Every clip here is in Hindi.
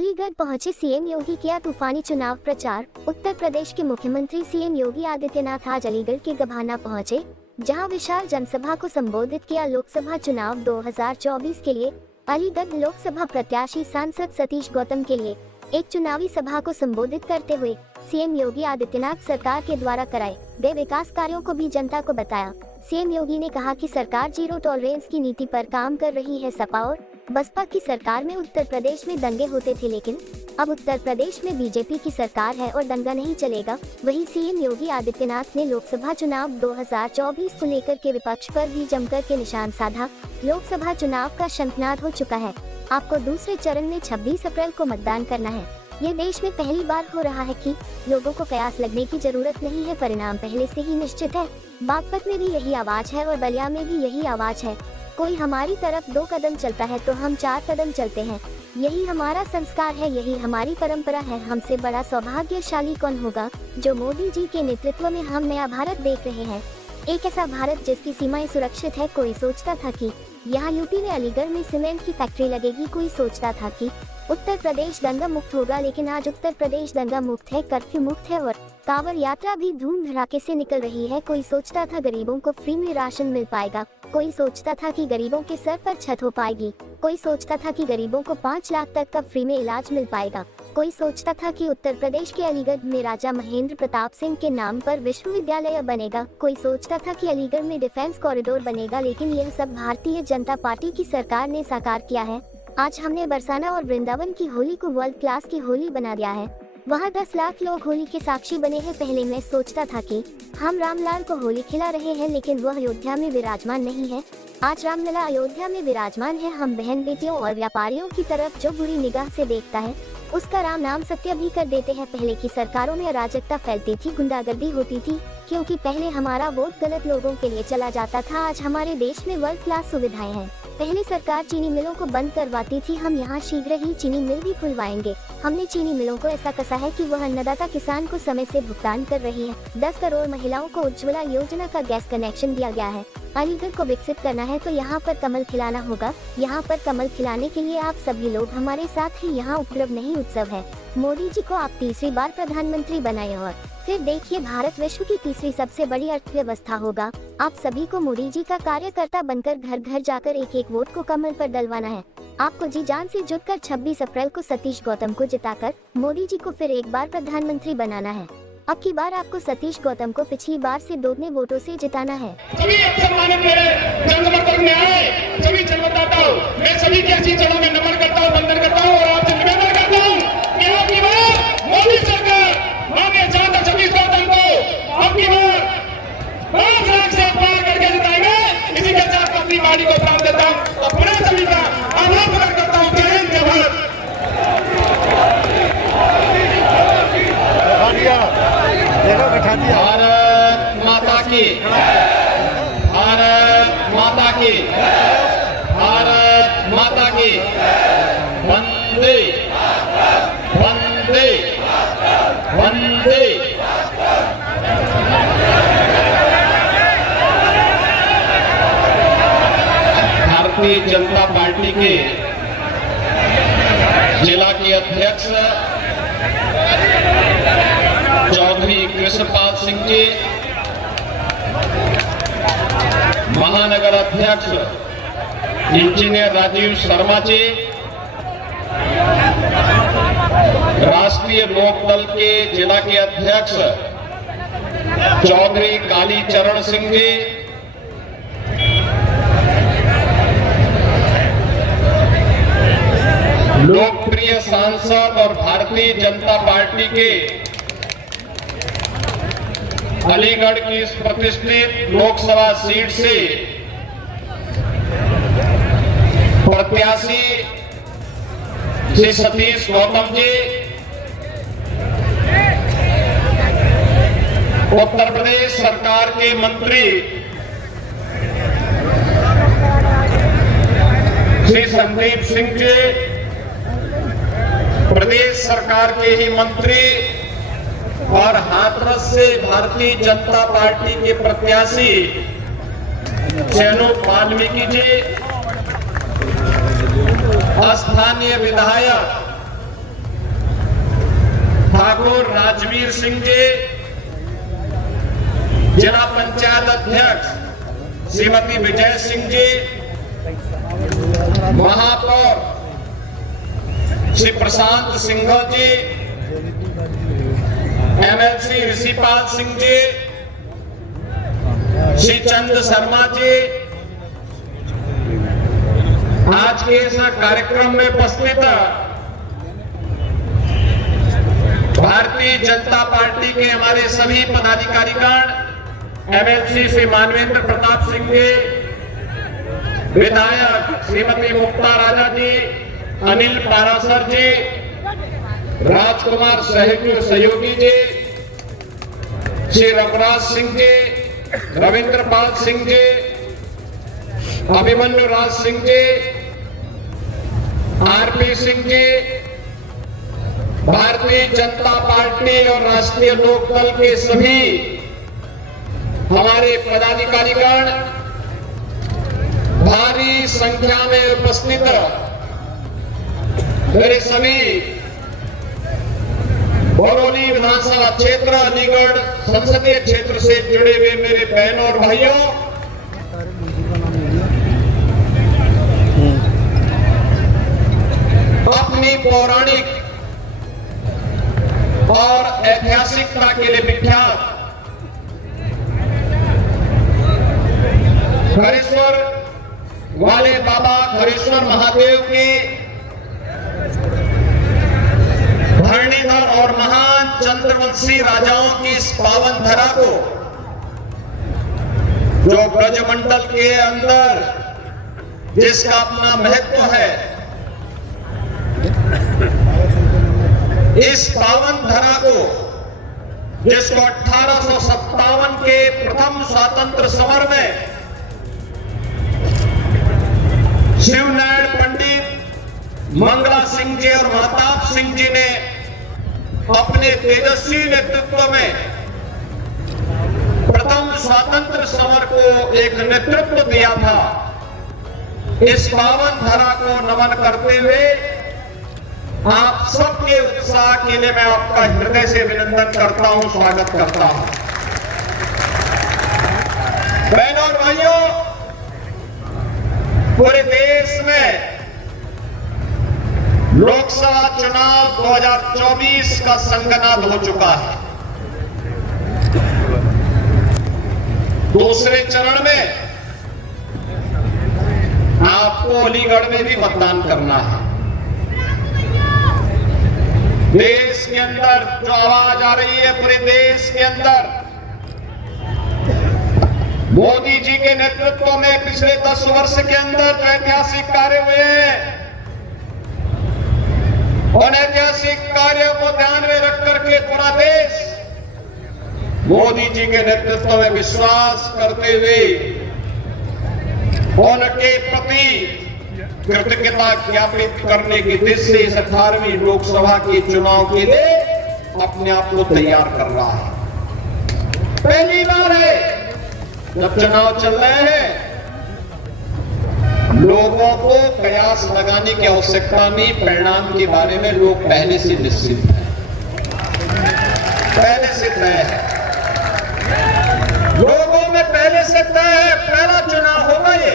अलीगढ़ पहुंचे सीएम योगी, किया तूफानी चुनाव प्रचार। उत्तर प्रदेश के मुख्यमंत्री सीएम योगी आदित्यनाथ आज अलीगढ़ के गभाना पहुंचे, जहां विशाल जनसभा को संबोधित किया। लोकसभा चुनाव 2024 के लिए अलीगढ़ लोकसभा प्रत्याशी सांसद सतीश गौतम के लिए एक चुनावी सभा को संबोधित करते हुए सीएम योगी आदित्यनाथ सरकार के द्वारा कराए गए विकास कार्यों को भी जनता को बताया। सीएम योगी ने कहा कि सरकार जीरो टॉलरेंस की नीति पर काम कर रही है। सपा और बसपा की सरकार में उत्तर प्रदेश में दंगे होते थे, लेकिन अब उत्तर प्रदेश में बीजेपी की सरकार है और दंगा नहीं चलेगा। वहीं सीएम योगी आदित्यनाथ ने लोकसभा चुनाव 2024 को लेकर के विपक्ष पर भी जमकर के निशान साधा। लोकसभा चुनाव का शंखनाद हो चुका है। आपको दूसरे चरण में 26 अप्रैल को मतदान करना है। ये देश में पहली बार हो रहा है कि लोगों को कयास लगने की जरूरत नहीं है, परिणाम पहले से ही निश्चित है। बागपत में भी यही आवाज है और बलिया में भी यही आवाज है। कोई हमारी तरफ 2 कदम चलता है तो हम 4 कदम चलते हैं। यही हमारा संस्कार है, यही हमारी परंपरा है। हमसे बड़ा सौभाग्यशाली कौन होगा जो मोदी जी के नेतृत्व में हम नया भारत देख रहे हैं, एक ऐसा भारत जिसकी सीमाएं सुरक्षित है। कोई सोचता था कि यहाँ यूपी में अलीगढ़ में सीमेंट की फैक्ट्री लगेगी, कोई सोचता था कि उत्तर प्रदेश दंगा मुक्त होगा, लेकिन आज उत्तर प्रदेश दंगा मुक्त है, कर्फ्यू मुक्त है और कांवड़ यात्रा भी धूम धड़ाके से निकल रही है। कोई सोचता था गरीबों को फ्री में राशन मिल पाएगा, कोई सोचता था कि गरीबों के सर पर छत हो पाएगी, कोई सोचता था कि गरीबों को 5 लाख तक का फ्री में इलाज मिल पाएगा, कोई सोचता था कि उत्तर प्रदेश के अलीगढ़ में राजा महेंद्र प्रताप सिंह के नाम पर विश्वविद्यालय बनेगा, कोई सोचता था कि अलीगढ़ में डिफेंस कॉरिडोर बनेगा, लेकिन यह सब भारतीय जनता पार्टी की सरकार ने साकार किया है। आज हमने बरसाना और वृंदावन की होली को वर्ल्ड क्लास की होली बना दिया है। वहाँ 10 लाख लोग होली के साक्षी बने हैं। पहले मैं सोचता था कि हम रामलाल को होली खिला रहे हैं, लेकिन वह अयोध्या में विराजमान नहीं है। आज रामलला अयोध्या में विराजमान है। हम बहन बेटियों और व्यापारियों की तरफ जो बुरी निगाह से देखता है, उसका राम नाम सत्य भी कर देते हैं। पहले की सरकारों में अराजकता फैलती थी, गुंडागर्दी होती थी, क्योंकि पहले हमारा वोट गलत लोगों के लिए चला जाता था। आज हमारे देश में वर्ल्ड क्लास सुविधाएं हैं। पहले सरकार चीनी मिलों को बंद करवाती थी, हम यहाँ शीघ्र ही चीनी मिल भी खुलवाएंगे। हमने चीनी मिलों को ऐसा कसा है कि वह अन्नदाता किसान को समय से भुगतान कर रही है। 10 करोड़ महिलाओं को उज्ज्वला योजना का गैस कनेक्शन दिया गया है। अलीगढ़ को विकसित करना है तो यहाँ पर कमल खिलाना होगा। यहाँ पर कमल खिलाने के लिए आप सभी लोग हमारे साथ ही। यहाँ उपद्रव नहीं उत्सव है। मोदी जी को आप तीसरी बार प्रधानमंत्री बनाए और फिर देखिए भारत विश्व की तीसरी सबसे बड़ी अर्थव्यवस्था होगा। आप सभी को मोदी जी का कार्यकर्ता बनकर घर घर जाकर एक एक वोट को कमल पर डलवाना है। आपको जी जान से जुटकर 26 अप्रैल को सतीश गौतम को जिताकर मोदी जी को फिर एक बार प्रधानमंत्री बनाना है। अब की बार आपको सतीश गौतम को पिछली बार से 2 वोटों से जिताना है। सभी जनसमर्थक में आए, सभी जनमतदाताओं, मैं सभी के ऐसी चरणों में नमन करता हूँ, वंदन करता हूँ और आपसे निवेदन करता हूँ कि अब की बार मोदी सरकार माननीय सांसद सतीश गौतम को अब की बार 5 लाख से पार करके जिताएंगे। इसी के साथ अपनी वाणी को प्राप्त देता हूँ और पुनः सभी का आभार प्रकट करता हूँ। जय हिंद, जय भारत। भारत माता की, भारत माता की, भारत माता की। वंदे वंदे वंदे। भारतीय जनता पार्टी के जिला के अध्यक्ष चौधरी कृष्णपाल सिंह जी, महानगर अध्यक्ष इंजीनियर राजीव शर्मा जी, राष्ट्रीय लोकदल के जिला के अध्यक्ष चौधरी कालीचरण सिंह जी, लोकप्रिय सांसद और भारतीय जनता पार्टी के अलीगढ़ की इस प्रतिष्ठित लोकसभा सीट से प्रत्याशी श्री सतीश गौतम जी, उत्तर प्रदेश सरकार के मंत्री श्री संदीप सिंह जी, प्रदेश सरकार के ही मंत्री और हाथरस से भारतीय जनता पार्टी के प्रत्याशी चैनो वाल्मीकि जी, स्थानीय विधायक राजवीर सिंह जी, जिला पंचायत अध्यक्ष श्रीमती विजय सिंह जी, महापौर श्री प्रशांत सिंघल जी, एमएलसी ऋषिपाल सिंह जी, श्री चंद शर्मा जी, आज के इस कार्यक्रम में उपस्थित भारतीय जनता पार्टी के हमारे सभी पदाधिकारीगण, एमएलसी श्री मानवेंद्र प्रताप सिंह जी, विधायक श्रीमती मुक्ता राजा जी, अनिल पारासर जी, राजकुमार सहयोगी जी, श्री रघुराज सिंह जी, रविंद्र पाल सिंह जी, अभिमन्यु राज सिंह जी, आरपी सिंह जी, भारतीय जनता पार्टी और राष्ट्रीय लोकदल के सभी हमारे पदाधिकारीगण, भारी संख्या में उपस्थित मेरे सभी बरौनी विधानसभा क्षेत्र, अलीगढ़ संसदीय क्षेत्र से जुड़े हुए मेरे बहनों और भाइयों, अपनी पौराणिक और ऐतिहासिकता के लिए विख्यात खरेश्वर वाले बाबा खरेश्वर महादेव की धरणीधर और महान चंद्रवंशी राजाओं की इस पावन धरा को, जो ब्रजमंडल के अंदर जिसका अपना महत्व है, इस पावन धरा को जिसको 1857 के प्रथम स्वतंत्र समर में शिवनारायण पंडित, मंगला सिंह जी और महताब सिंह जी ने अपने तेजस्वी नेतृत्व में प्रथम स्वतंत्र समर को एक नेतृत्व दिया था। इस पावन धरा को नमन करते हुए आप सबके उत्साह के लिए मैं आपका हृदय से अभिनंदन करता हूं, स्वागत करता हूं। बहनों और भाइयों, पूरे देश में लोकसभा चुनाव 2024 का संगनाद हो चुका है। दूसरे चरण में आपको अलीगढ़ में भी मतदान करना है। देश के अंदर जो आवाज आ रही है, पूरे देश के अंदर मोदी जी के नेतृत्व में पिछले 10 वर्ष के अंदर जो ऐतिहासिक कार्य हुए हैं, उन ऐतिहासिक कार्यों को ध्यान में रख करके पूरा देश मोदी जी के नेतृत्व में विश्वास करते हुए उनके प्रति कृतज्ञता ज्ञापित करने की दृष्टि से इस 18वीं लोकसभा के चुनाव के लिए अपने आप को तैयार कर रहा है। पहली बार है जब चुनाव चल रहे हैं, लोगों को कयास लगाने की आवश्यकता नहीं, परिणाम के बारे में लोग पहले से निश्चित हैं, पहले से तय है, लोगों में पहले से तय है। पहला चुनाव होगा ये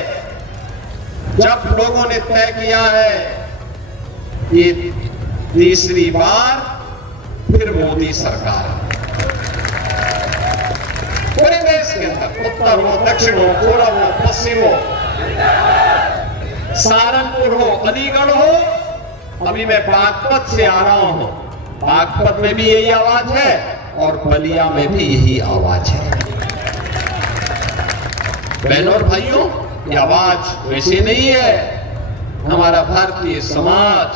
जब लोगों ने तय किया है ये तीसरी बार फिर मोदी सरकार। पूरे देश के अंदर, उत्तर हो, दक्षिण हो, पूर्व हो, पश्चिम हो, सहारनपुर हो, अलीगढ़ हो, अभी मैं बागपत से आ रहा हूं, बागपत में भी यही आवाज है और बलिया में भी यही आवाज है। बहनों और भाइयों, ये आवाज वैसे नहीं है। हमारा भारतीय समाज,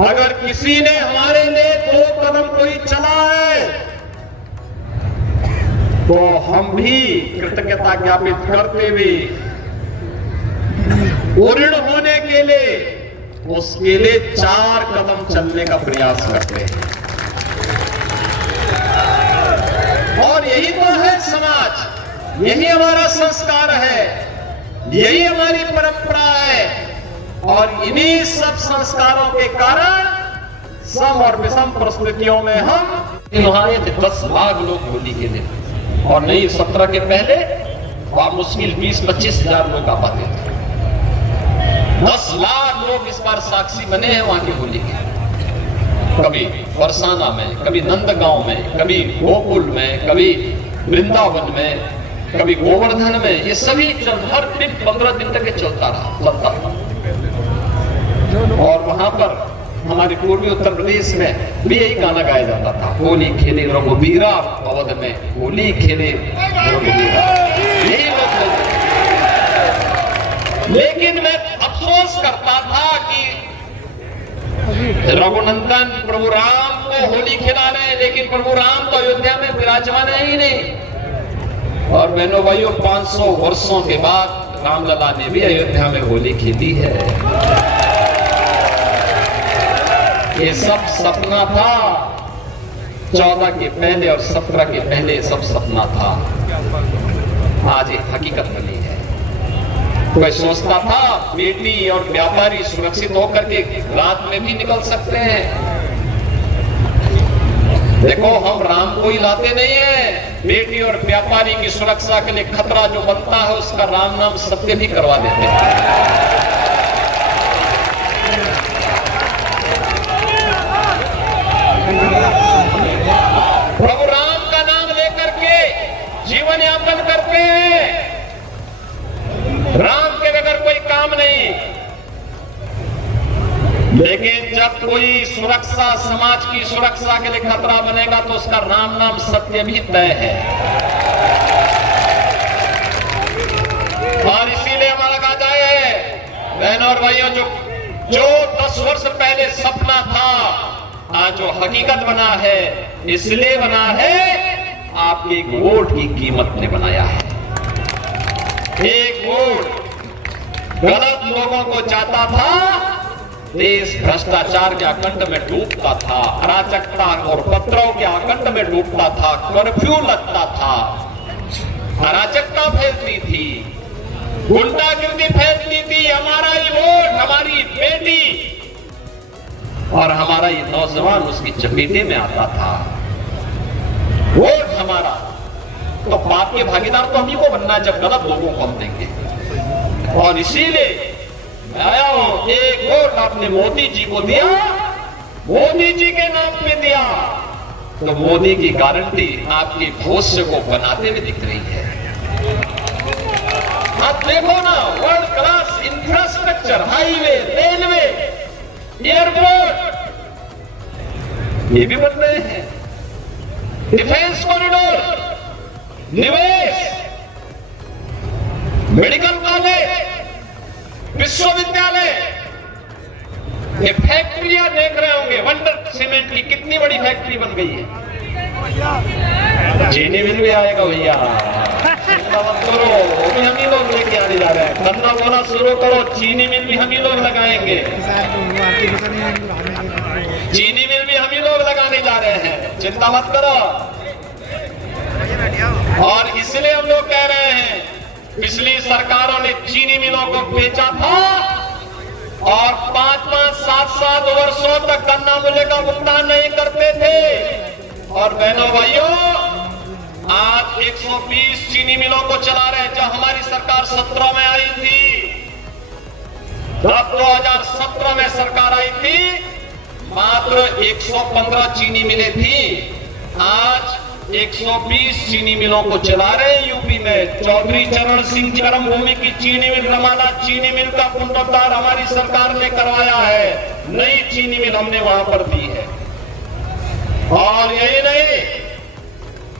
अगर किसी ने हमारे लिए 2 कदम कोई चला है तो हम भी कृतज्ञता ज्ञापित करते हुए ऋण होने के लिए उसके लिए 4 कदम चलने का प्रयास करते हैं। और यही तो है समाज, यही हमारा संस्कार है, यही हमारी परंपरा है। और इन्हीं सब संस्कारों के कारण सम और विषम परिस्थितियों में हम वहां थे 10 लाख लोग होली के दिन, और नहीं 17 के पहले और मुश्किल 20-25 हजार लोग आ पाते थे। 10 लाख लोग इस बार साक्षी बने हैं वहां की होली के। कभी बरसाना में, कभी नंदगांव में, कभी गोकुल में, कभी वृंदावन में, कभी गोवर्धन में, ये सभी हर दिन 15 दिन तक चलता था। और वहां पर हमारे पूर्वी उत्तर प्रदेश में भी यही गाना गाया जाता था, होली खेले रघुबीरा, अवध में होली खेले रघुबीरा, यही लोग बोलते थे। लेकिन मैं अफसोस करता था कि रघुनंदन प्रभु राम को होली खिला रहे हैं, लेकिन प्रभु राम तो अयोध्या में विराजमान है ही नहीं। और बहनों भाइयों, 500 वर्षों के बाद रामलला ने भी अयोध्या में होली खेली है। ये सब सपना था 14 के पहले और 17 के पहले, सब सपना था। आज ये हकीकत बनी है। कोई सोचता था बेटी और व्यापारी सुरक्षित होकर के रात में भी निकल सकते हैं। देखो, हम राम को ही लाते नहीं है, बेटी और व्यापारी की सुरक्षा के लिए खतरा जो बनता है उसका राम नाम सत्य भी करवा देते हैं। प्रभु राम का नाम लेकर के जीवन यापन करते हैं। राम के बगैर कोई काम नहीं। लेकिन जब कोई सुरक्षा, समाज की सुरक्षा के लिए खतरा बनेगा तो उसका राम नाम सत्य भी तय है। और इसीलिए हमारा कहा जाए बहनों और भाइयों, जो 10 वर्ष पहले सपना था, आज जो हकीकत बना है, इसलिए बना है आपके एक वोट की कीमत ने बनाया है। एक वोट गलत लोगों को चाहता था, देश भ्रष्टाचार के आकंठ में डूबता था, अराजकता और उपद्रव के आकंठ में डूबता था, कर्फ्यू लगता था, अराजकता फैलती थी, गुंडागिर्दी फैलती थी। हमारा ये वोट, हमारी बेटी और हमारा ये नौजवान उसकी चपेटे में आता था। वोट हमारा, तो पाप के भागीदार तो हम ही को बनना है जब गलत लोगों को हम देंगे। और इसीलिए मैं आया हूं, एक वोट आपने मोदी जी को दिया, मोदी जी के नाम पे दिया, तो मोदी की गारंटी आपके भविष्य को बनाते हुए दिख रही है। आप देखो ना, world class infrastructure, highway, railway, airport, ये भी बन रहे हैं। डिफेंस कॉरिडोर, निवेश, मेडिकल कॉलेज, विश्वविद्यालय, ये फैक्ट्रियां देख रहे होंगे। वंडर सीमेंट की कितनी बड़ी फैक्ट्री बन गई है। चीनी मिल भी आएगा भैया, चिंता मत करो, वो भी हम ही लोग लेके आने जा रहे हैं। गन्ना बोना शुरू करो, चीनी मिल भी हम ही लोग लगाएंगे। चीनी मिल भी हम ही लोग लगाने जा रहे हैं, चिंता मत करो। और इसलिए हम लोग कह रहे हैं, पिछली सरकारों ने चीनी मिलों को बेचा था और 5-5, 7-7 वर्षों तक गन्ना मूल्य का भुगतान नहीं करते थे। और बहनों भाइयों, आज 120 चीनी मिलों को चला रहे हैं। जब हमारी सरकार 17 में आई थी, जब 2017 में सरकार आई थी, मात्र 115 चीनी मिलें थी। आज 120 चीनी मिलों को चला रहे हैं यूपी में। चौधरी चरण सिंह चरम भूमि की चीनी मिल, रमाला चीनी मिल का पुनरुद्धार हमारी सरकार ने करवाया है। नई चीनी मिल हमने वहां पर दी है। और यही नहीं,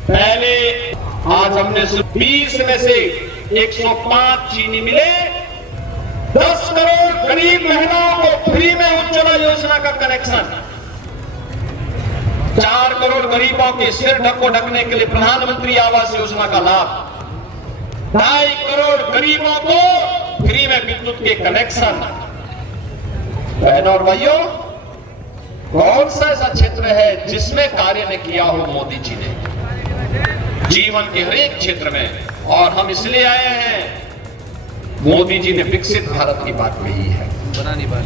पहले आज हमने 20 में से 105 चीनी मिले, 10 करोड़ गरीब महिलाओं को फ्री में उज्ज्वला योजना का कनेक्शन, 4 करोड़ गरीबों के सिर ढको ढकने के लिए प्रधानमंत्री आवास योजना का लाभ, 2.5 करोड़ गरीबों को फ्री में विद्युत के कनेक्शन। बहनों और भाइयों, कौन सा ऐसा क्षेत्र है जिसमें कार्य ने किया हो मोदी जी ने जीवन के हर एक क्षेत्र में? और हम इसलिए आए हैं, मोदी जी ने विकसित भारत की बात कही है, बना नहीं पाए।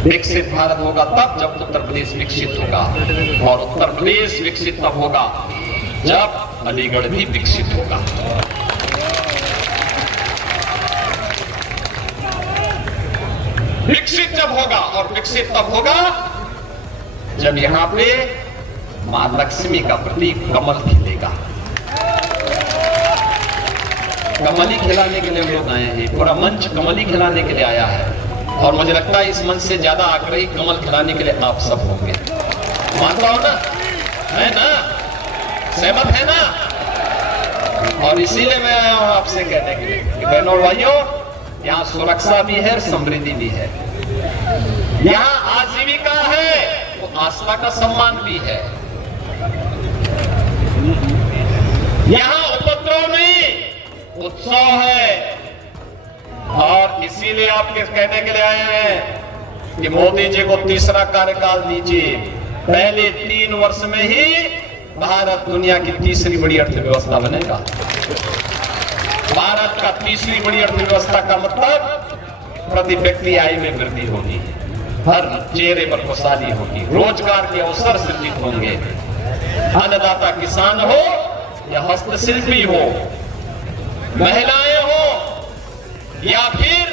विकसित भारत होगा तब जब उत्तर प्रदेश विकसित होगा, और उत्तर प्रदेश विकसित तब होगा जब अलीगढ़ भी विकसित होगा। विकसित जब होगा और विकसित तब होगा जब यहां पे मां लक्ष्मी का प्रतीक कमल खिलेगा। कमली खिलाने के लिए हम लोग आए हैं, पूरा मंच कमली खिलाने के लिए आया है, और मुझे लगता है इस मंच से ज्यादा आग्रही कमल खिलाने के लिए आप सब होंगे। मानता हो ना, है ना, सहमत है ना? और इसीलिए मैं आया हूं आपसे कहने के लिए कि बहनों और भाइयों, यहाँ सुरक्षा भी है, समृद्धि भी है, यहाँ आजीविका है, तो आस्था का सम्मान भी है, यहाँ उपद्रव नहीं, उत्सव है। और इसीलिए आपके कहने के लिए आए हैं कि मोदी जी को तीसरा कार्यकाल दीजिए। पहले 3 वर्ष में ही भारत दुनिया की तीसरी बड़ी अर्थव्यवस्था बनेगा। भारत का तीसरी बड़ी अर्थव्यवस्था का मतलब प्रति व्यक्ति आय में वृद्धि होगी, हर चेहरे पर खुशहाली होगी, रोजगार के अवसर सृजित होंगे। अन्नदाता किसान हो या हस्तशिल्पी हो, महिलाएं हो या फिर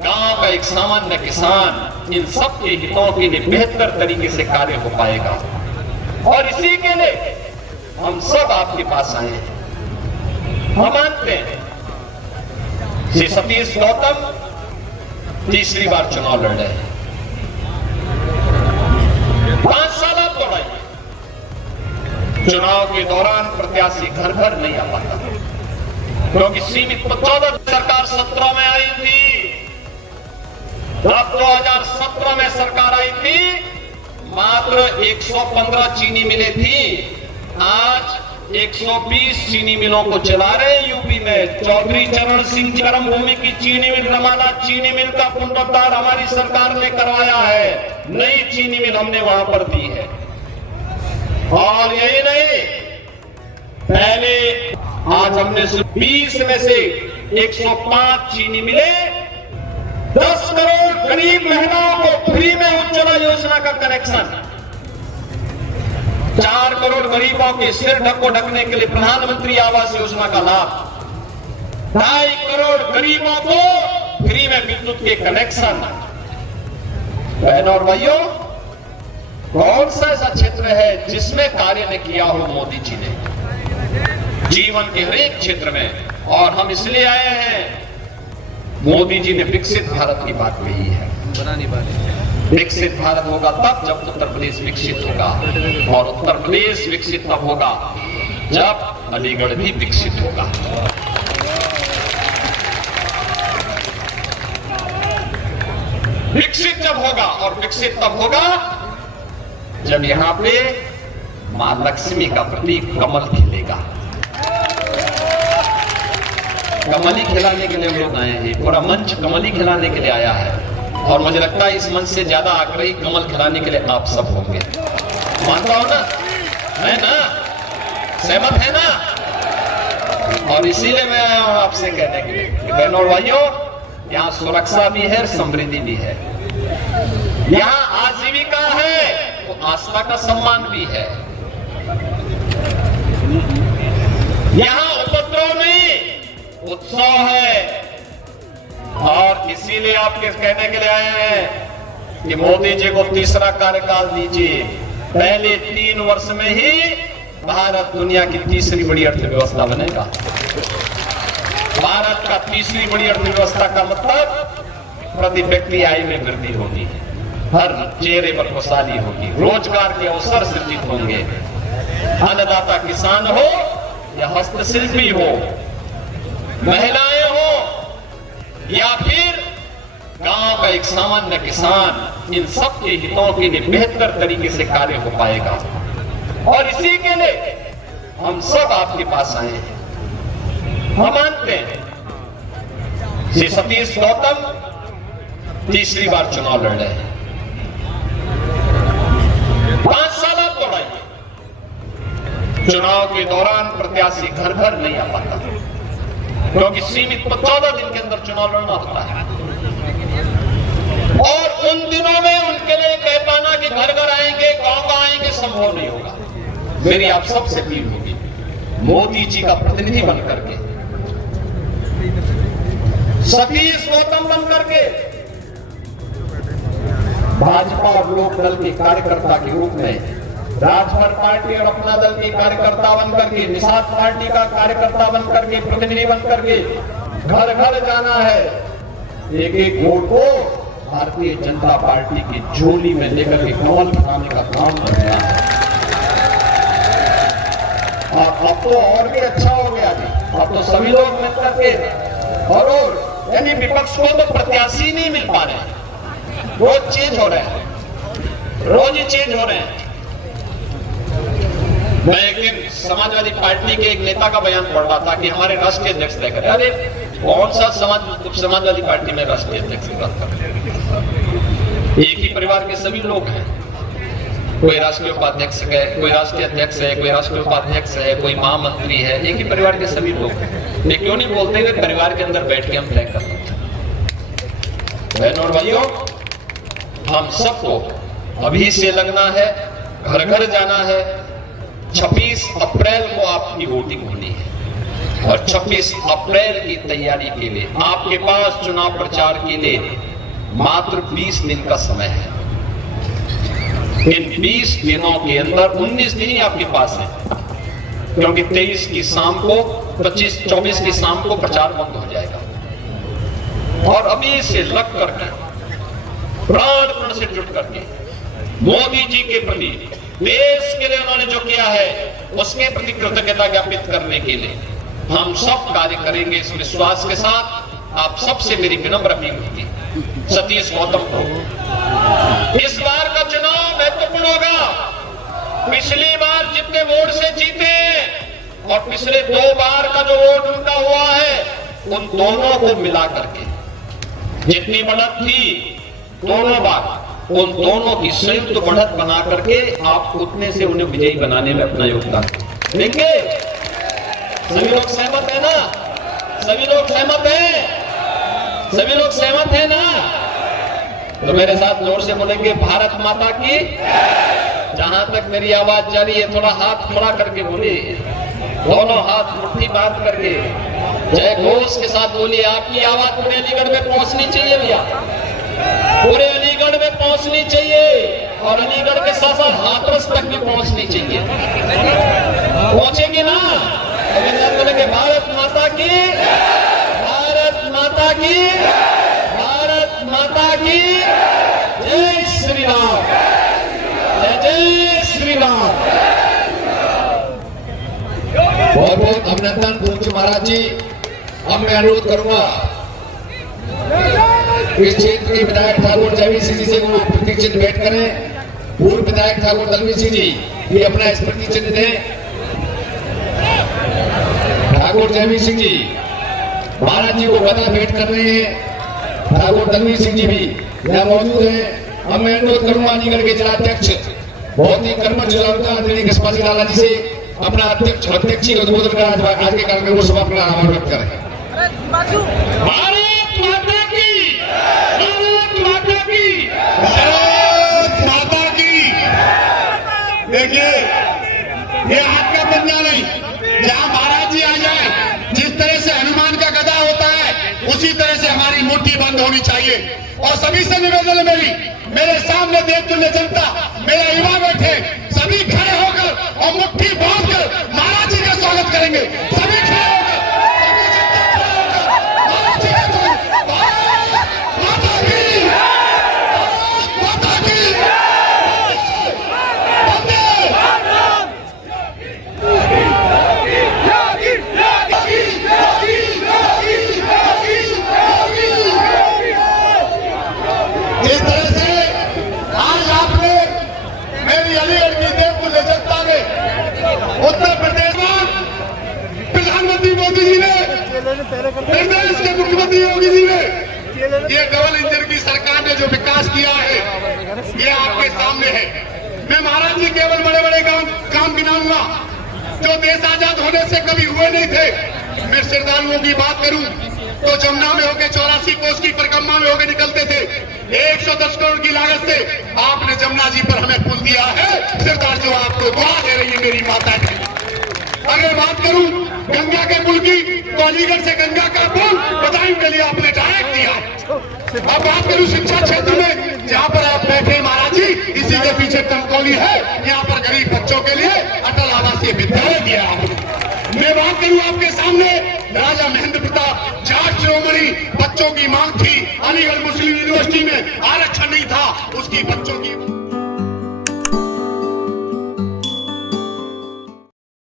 गांव का एक सामान्य किसान, इन सब के हितों के लिए बेहतर तरीके से कार्य हो पाएगा। और इसी के लिए हम सब आपके पास आए हैं। हम मानते हैं श्री सतीश गौतम तीसरी बार चुनाव लड़ रहे हैं। 5 साल आप दौड़ाइए, चुनाव के दौरान प्रत्याशी घर घर नहीं आ पाता, क्योंकि सीमित 14 सरकार 17 में आई थी, अब 2017 में सरकार आई थी, मात्र 115 चीनी मिलें थी। आज 120 चीनी मिलों को चला रहे हैं यूपी में। चौधरी चरण सिंह चरम भूमि की चीनी मिल, रमाना चीनी मिल का पुनरुद्धार हमारी सरकार ने करवाया है, नई चीनी मिल हमने वहां पर दी है। और यही नहीं, पहले आज हमने 20 में से 105 चीनी मिले, 10 करोड़ गरीब महिलाओं को फ्री में उज्ज्वला योजना का कनेक्शन, 4 करोड़ गरीबों के सिर ढको ढकने के लिए प्रधानमंत्री आवास योजना का लाभ, 2.5 करोड़ गरीबों को फ्री में विद्युत के कनेक्शन। बहनों और भाइयों, कौन सा ऐसा क्षेत्र है जिसमें कार्य ने किया हो मोदी जी ने जीवन के हर एक क्षेत्र में? और हम इसलिए आए हैं, मोदी जी ने विकसित भारत की बात कही है। विकसित भारत होगा तब जब उत्तर प्रदेश विकसित होगा, और उत्तर प्रदेश विकसित तब होगा जब अलीगढ़ भी विकसित होगा। विकसित जब होगा और विकसित तब होगा जब यहां पे मां लक्ष्मी का प्रतीक कमल खिलेगा। कमली खिलाने के लिए हम लोग आए हैं, पूरा मंच कमली खिलाने के लिए आया है, और मुझे लगता है इस मंच से ज्यादा आग्रही कमल खिलाने के लिए आप सब होंगे। मानता हो ना, है ना, सहमत है ना? और इसीलिए मैं आया हूं आपसे कहने के लिए कि बहनों और भाइयों, यहाँ सुरक्षा भी है, समृद्धि भी है, यहाँ आजीविका है, तो आस्था का सम्मान भी है, यहाँ उपद्रव नहीं, उत्सव है। और इसीलिए आपके कहने के लिए आए हैं कि मोदी जी को तीसरा कार्यकाल दीजिए। पहले 3 वर्ष में ही भारत दुनिया की तीसरी बड़ी अर्थव्यवस्था बनेगा। भारत का तीसरी बड़ी अर्थव्यवस्था का मतलब प्रति व्यक्ति आय में वृद्धि होगी, हर चेहरे पर खुशहाली होगी, रोजगार के अवसर सृजित होंगे। अन्नदाता किसान हो या हस्तशिल्पी हो, महिलाएं हो या फिर गांव का एक सामान्य किसान, इन सब के हितों के लिए बेहतर तरीके से कार्य हो पाएगा। और इसी के लिए हम सब आपके पास आए हैं। हम मानते हैं श्री सतीश गौतम तीसरी बार चुनाव लड़ रहे हैं। 5 साल आप दौड़ाइए, चुनाव के दौरान प्रत्याशी घर घर नहीं आ पाता, क्योंकि सीमित 14 दिन के अंदर चुनाव लड़ना होता है। और उन दिनों में उनके लिए कह पाना कि घर घर आएंगे, गांव गांव आएंगे, संभव नहीं होगा। मेरी आप सबसे अपील होगी, मोदी जी का प्रतिनिधि बनकर के, सतीश गौतम बनकर के, भाजपा और लोक दल के कार्यकर्ता के रूप में, राजभर पार्टी और अपना दल के कार्यकर्ता बनकर के, निषाद पार्टी का कार्यकर्ता बनकर के, प्रतिनिधि बनकर के घर घर जाना है। एक एक वोट को भारतीय जनता पार्टी की झोली में लेकर के कमल उठाने का काम करना है। और अब तो और भी अच्छा हो गया जी, अब तो सभी लोग मिलकर के, और यानी विपक्ष को तो प्रत्याशी नहीं मिल पा रहे हैं, रोज चेंज हो रहे हैं, रोज ही चेंज हो रहे हैं। मैं एक दिन समाजवादी पार्टी के एक नेता का बयान पढ़ रहा था कि हमारे राष्ट्रीय अध्यक्ष तय करें। अरे कौन सा समाजवादी पार्टी में राष्ट्रीय अध्यक्ष की बात कर रहे हैं? एक ही परिवार के सभी लोग हैं, कोई राष्ट्रीय उपाध्यक्ष है, कोई राष्ट्रीय अध्यक्ष है, कोई राष्ट्रीय उपाध्यक्ष है, कोई महामंत्री है, एक ही परिवार के सभी लोग हैं। ये क्यों नहीं बोलते हुए परिवार के अंदर बैठ के हम तय कर सकते हैं? बहनों और भाइयों, हम सबको अभी से लगना है, घर घर जाना है। 26 अप्रैल को आपकी वोटिंग होनी है और 26 अप्रैल की तैयारी के लिए आपके पास चुनाव प्रचार के लिए मात्र 20 दिन का समय है। इन 20 दिनों के अंदर 19 दिन ही आपके पास है, क्योंकि 23 की शाम को, 24 की शाम को प्रचार बंद हो जाएगा। और अभी से लग करके, प्राण से जुट करके मोदी जी के प्रति, देश के लिए उन्होंने जो किया है उसके प्रति कृतज्ञता ज्ञापित करने के लिए हम सब कार्य करेंगे। इस विश्वास के साथ आप सबसे मेरी विनम्र अपील होगी, सतीश गौतम को इस बार का चुनाव महत्वपूर्ण होगा। पिछली बार जितने वोट से जीते और पिछले 2 बार का जो वोट उनका हुआ है, उन दोनों को मिला करके जितनी बढ़त थी दोनों बार, उन दोनों की संयुक्त बढ़त बना करके आप उतने से उन्हें विजयी बनाने में अपना योगदान देंगे। सभी लोग सहमत है ना? सभी लोग सहमत हैं? सभी लोग सहमत हैं ना? तो मेरे साथ जोर से बोलेंगे, भारत माता की। जहां तक मेरी आवाज जा रही है, थोड़ा हाथ खड़ा करके बोलिए, दोनों हाथ मुट्ठी बांध करके जय घोष के साथ बोलिए। आपकी आवाज पूरे अलीगढ़ में पहुंचनी चाहिए भैया, पूरे अलीगढ़ में पहुंचनी चाहिए और अलीगढ़ के साथ साथ हाथरस तक भी पहुंचनी चाहिए। पहुंचेगी ना? बोलेंगे भारत माता की, भारत माता की, भारत माता की जय श्री राम, जय जय श्री राम। बहुत बहुत अभिनंदन पूज्य महाराज जी। अब मैं अनुरोध करूंगा इस क्षेत्र के विधायक ठाकुर जयवीर सिंह जी से वो प्रतीक चिन्ह भेंट करें। पूर्व विधायक ठाकुर दलवीर सिंह जी ये अपना स्मृति चिन्ह दें। ठाकुर जयवीर सिंह जी महाराज जी को गदा भेंट कर रहे हैं। ठाकुर दलवीर सिंह जी भी यहाँ मौजूद है। अब मैं अनुरोध करूंगा अलीगढ़ के जिलाध्यक्ष बहुत ही कर्मठ जुलावता कृष्णा लाला जी से अपना अध्यक्ष को उद्बोधन कर आज के कार्यक्रम को समाप्त करना आमंत्रित करें। भारत माता की, भारत माता की, भारत माता की। देखिए, ये हाथ का पंजा नहीं, जहाँ महाराज जी आ जाए, जिस तरह से हनुमान का गदा होता है उसी तरह से हमारी मुट्ठी बंद होनी चाहिए। और सभी से निवेदन है मेरे सामने देश तुल्य जनता, मेरा युवा बैठे, सभी खड़े होकर और मुट्ठी बांधकर महाराज जी का स्वागत करेंगे। सभी खड़े होकर, सभी जनता खड़े होकर महाराज जी का स्वागत। भारत माता की, भारत माता की, वंदे इस तरह से आज आपने मेरी अलीगढ़ की देव तुल्य जनता ने, उत्तर प्रदेश में प्रधानमंत्री मोदी जी ने, प्रदेश के मुख्यमंत्री योगी जी ने, ये डबल इंजन की सरकार ने जो विकास किया है ये आपके सामने है। मैं महाराज जी केवल बड़े बड़े काम गिनाऊंगा जो देश आजाद होने से कभी हुए नहीं थे। मैं श्रद्धालुओं की बात करूं तो जमुना में होके 84 कोस की परिक्रमा में होके निकलते थे। 110 करोड़ की लागत से आपने जमुना जी पर हमें पुल दिया है। सरदार जो आपको दुआ दे रही है मेरी माता की। अगर बात करूं गंगा के पुल की, तो अलीगढ़ से गंगा का पुल बदायूं के लिए आपने डायरेक्ट दिया है। अब बात करूं शिक्षा क्षेत्र में, जहां पर आप बैठे महाराज जी, इसी के पीछे कनकौली है, यहाँ पर गरीब बच्चों के लिए अटल आवासीय विद्यालय दिया आपने। मैं बात करूं आपके सामने राजा महेंद्र प्रताप, जाट शिरोमणि, बच्चों की मांग थी, अलीगढ़ मुस्लिम यूनिवर्सिटी में आरक्षण नहीं था, उसकी बच्चों की